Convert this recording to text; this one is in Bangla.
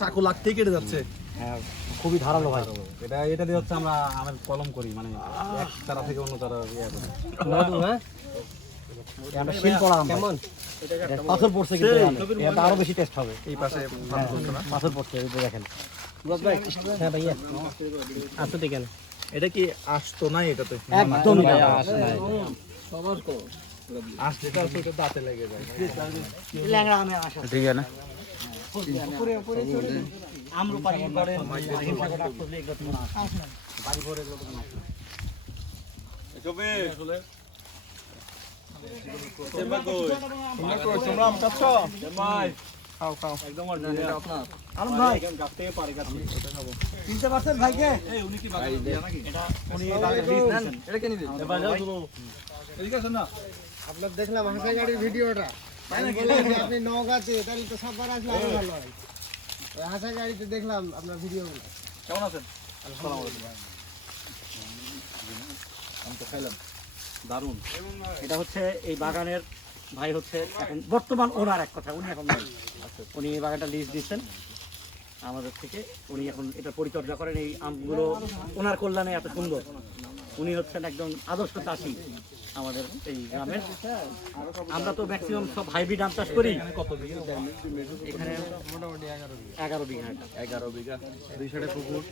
চাকু লাগতেই কেটে যাচ্ছে, খুবই ধারালো ভাই। এটা দিয়ে হচ্ছে আমরা আমের কলম করি, মানে এক চারা থেকে অন্য চারা ইয়ে করি। আমরা শিল করা আম কেমন পাথর পড়ছে, কিন্তু এটা আরো বেশি টেস্ট হবে। এই পাশে পাথর পড়ছে, এই যে দেখেন। হ্যাঁ ভাইয়া আসতে দেখেন, এটা কি আসতো না এটাতে? একদমই না, আসে নাই। আস যেটা আছে ওটা দাঁতে লেগে যায়। ল্যাংড়া আমে আসে ঠিক আছে না? উপরে উপরে চলে আমরু পানি করে হিংসা করে ডাক করলে এগুলো তো না আসে না, বাড়ি ভরে এগুলো তো না আসে। জবে আসলে তোমরা আম খাচ্ছ? ভাই খাও খাও, একদম অরিজিনাল এটা আপনার। আলম ভাই গাছ থেকে পারে গাছ থেকে এটা খাবো। চিনতে পারছেন ভাইকে? এই উনি কি বাগান দিয়া নাকি? এটা উনি বাগান দিয়েছেন। এটা কে নিবে? এবার যাও তো। এদিকে আসেন না। আপনার দেখলাম হাসা গাড়ির ভিডিওটা, আপনি নওগাঁতে, তাহলে তো সববার আসলে আরো ভালো হয়। ওই হাসা গাড়িতে দেখলাম আপনার ভিডিওগুলো। কেমন আছেন? আসসালামু আলাইকুম। আমি তো খাইলাম, দারুণ। এটা হচ্ছে এই বাগানের ভাই হচ্ছে এখন বর্তমান ওনার, এক কথা উনি এখন নাই। উনি এই বাগানটা লিজ দিচ্ছেন আমাদের থেকে, উনি এখন এটা পরিচর্যা করেন। এই আমগুলো ওনার কল্যাণে এত সুন্দর। উনি হচ্ছেন একজন আদর্শ চাষি আমাদের এই গ্রামের। আমরা তো ম্যাক্সিমাম সব হাইব্রিড আম চাষ করি। কত বিঘা? এখানে মোটামুটি 11 বিঘা। 11 বিঘা, 2 সাইডে পুকুর।